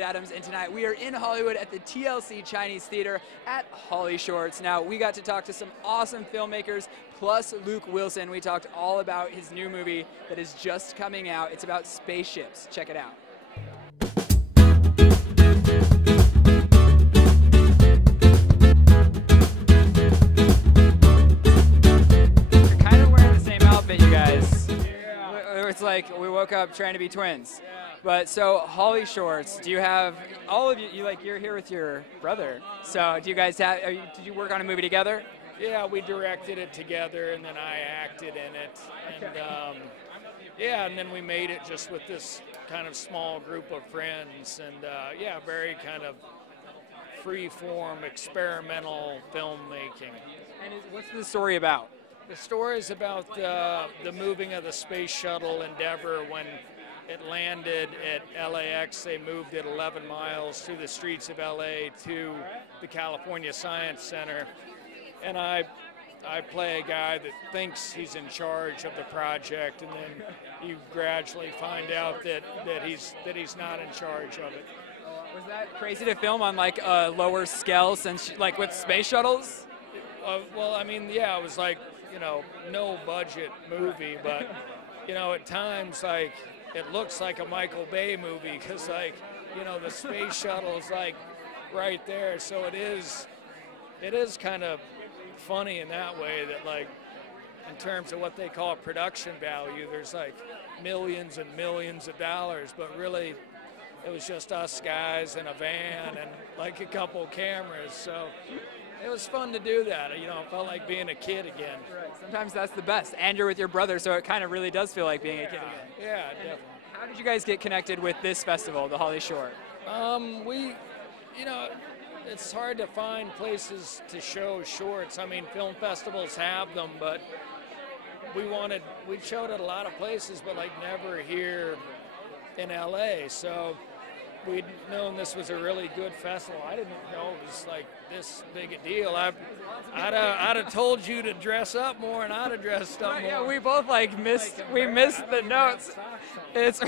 Adams, and tonight we are in Hollywood at the TLC Chinese Theater at HollyShorts. Now, we got to talk to some awesome filmmakers, plus Luke Wilson. We talked all about his new movie that is just coming out. It's about spaceships. Check it out. You're kind of wearing the same outfit, you guys. Yeah. It's like we woke up trying to be twins. Yeah. But so HollyShorts, do you have all of you? You're here with your brother. So do you guys have? Did you work on a movie together? Yeah, we directed it together, and then I acted in it. Okay. And yeah, and then we made it just with this kind of small group of friends, and yeah, very kind of free-form, experimental filmmaking. And what's the story about? The story is about the moving of the space shuttle Endeavour. When it landed at LAX, they moved it 11 miles through the streets of LA to the California Science Center. And I play a guy that thinks he's in charge of the project, and then you gradually find out that he's not in charge of it. Was that crazy to film on like a lower scale, since like with space shuttles? Well, I mean, yeah, it was like, you know, no budget movie, but you know, at times like it looks like a Michael Bay movie, because like, you know, the space shuttle is like right there, so it is kind of funny in that way, that like in terms of what they call production value, there's like millions and millions of dollars, but really it was just us guys in a van and like a couple cameras. So it was fun to do that. You know, it felt like being a kid again. Right. Sometimes that's the best, and you're with your brother, so it kind of really does feel like being a kid again. Yeah, definitely. How did you guys get connected with this festival, the HollyShort? You know, it's hard to find places to show shorts. I mean, film festivals have them, but we showed at a lot of places, but like never here in LA. So we'd known this was a really good festival. I didn't know it was like this big a deal. I'd have told you to dress up more, and I'd have dressed up more. Yeah, we both like missed the notes. It's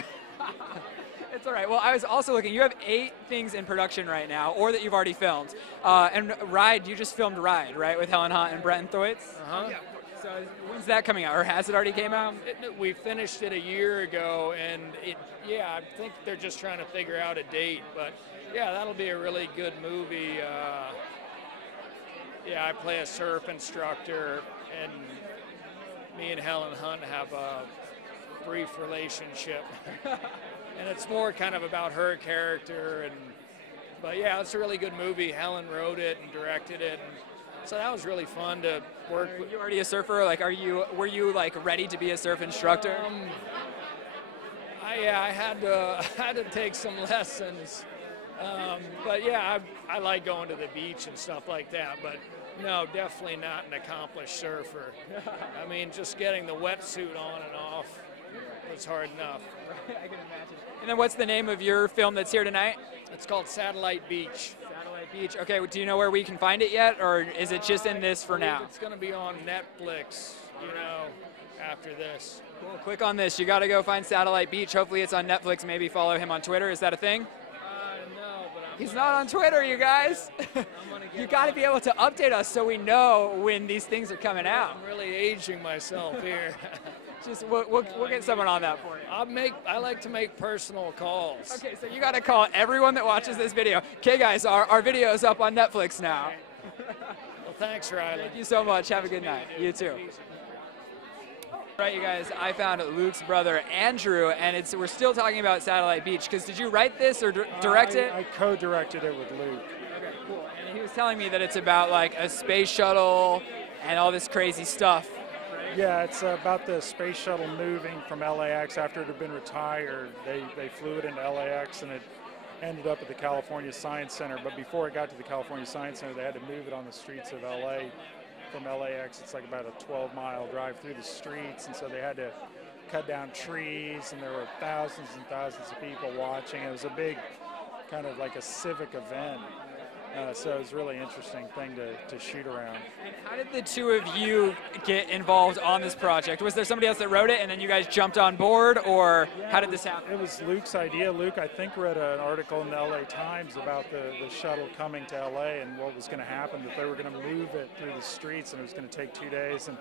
it's all right. Well, I was also looking. You have 8 things in production right now, or that you've already filmed. And Ride, you just filmed Ride, right, with Helen Hunt and Brenton Thwaites? Uh-huh. Yeah. So when's that coming out, or has it already came out? We finished it a year ago, and yeah, I think they're just trying to figure out a date. But yeah, that'll be a really good movie. Yeah, I play a surf instructor, and me and Helen Hunt have a brief relationship. And it's more kind of about her character, but yeah, it's a really good movie. Helen wrote it and directed it, and so that was really fun to work with. Are you already a surfer? Like, were you like ready to be a surf instructor? Yeah, I had to take some lessons, but yeah, I like going to the beach and stuff like that. But no, definitely not an accomplished surfer. I mean, just getting the wetsuit on and off was hard enough. I can imagine. And then what's the name of your film that's here tonight? It's called Satellite Beach. Satellite Beach. Okay, do you know where we can find it yet, or is it just in this for now? It's going to be on Netflix, you know, after this. Cool. Click on this. You got to go find Satellite Beach. Hopefully it's on Netflix. Maybe follow him on Twitter. Is that a thing? No, but he's not on Twitter, you guys. You got to be able to update us so we know when these things are coming out. I'm really aging myself here. Just we'll get someone on that for you. I like to make personal calls. Okay, so you got to call everyone that watches this video. Okay, guys, our video is up on Netflix now. Well, thanks, Riley. Thank you so much. Have a good night. You too. All right, you guys, I found Luke's brother, Andrew, and we're still talking about Satellite Beach, because did you write this or direct it? I co-directed it with Luke. Okay, cool. And he was telling me that it's about like a space shuttle and all this crazy stuff. Yeah, it's about the space shuttle moving from LAX after it had been retired. They flew it into LAX, and it ended up at the California Science Center. But before it got to the California Science Center, they had to move it on the streets of LA. From LAX, it's like about a 12-mile drive through the streets, and so they had to cut down trees, and there were thousands and thousands of people watching. It was a big, kind of like a civic event So it was a really interesting thing to shoot around. And how did the two of you get involved on this project? Was there somebody else that wrote it and then you guys jumped on board, or how did this happen? It was Luke's idea. Luke, I think, read an article in the LA Times about the shuttle coming to LA and what was going to happen, that they were going to move it through the streets and it was going to take 2 days. And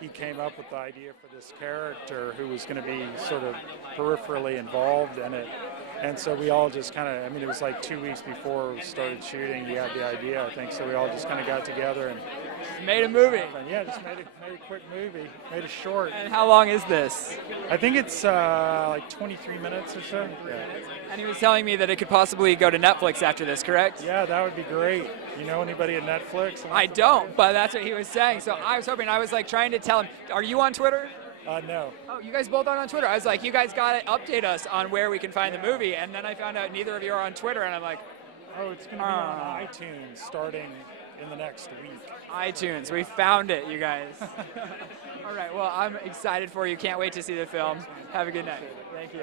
he came up with the idea for this character who was going to be sort of peripherally involved in it. And so we all just kind of, I mean, it was like 2 weeks before we started shooting. He had the idea, I think, so we all just kind of got together and made a movie. Yeah, just made a quick movie, made a short. And how long is this? I think it's like 23 minutes or so. Yeah. And he was telling me that it could possibly go to Netflix after this, correct? Yeah, that would be great. You know anybody at Netflix? I don't, but that's what he was saying. So I was hoping, I was like trying to tell him, are you on Twitter? No. Oh, you guys both aren't on Twitter. I was like, you guys got to update us on where we can find the movie. And then I found out neither of you are on Twitter, and I'm like, oh, it's going to be on iTunes starting in the next week. iTunes. We found it, you guys. All right, well, I'm excited for you. Can't wait to see the film. Have a good night. Thank you.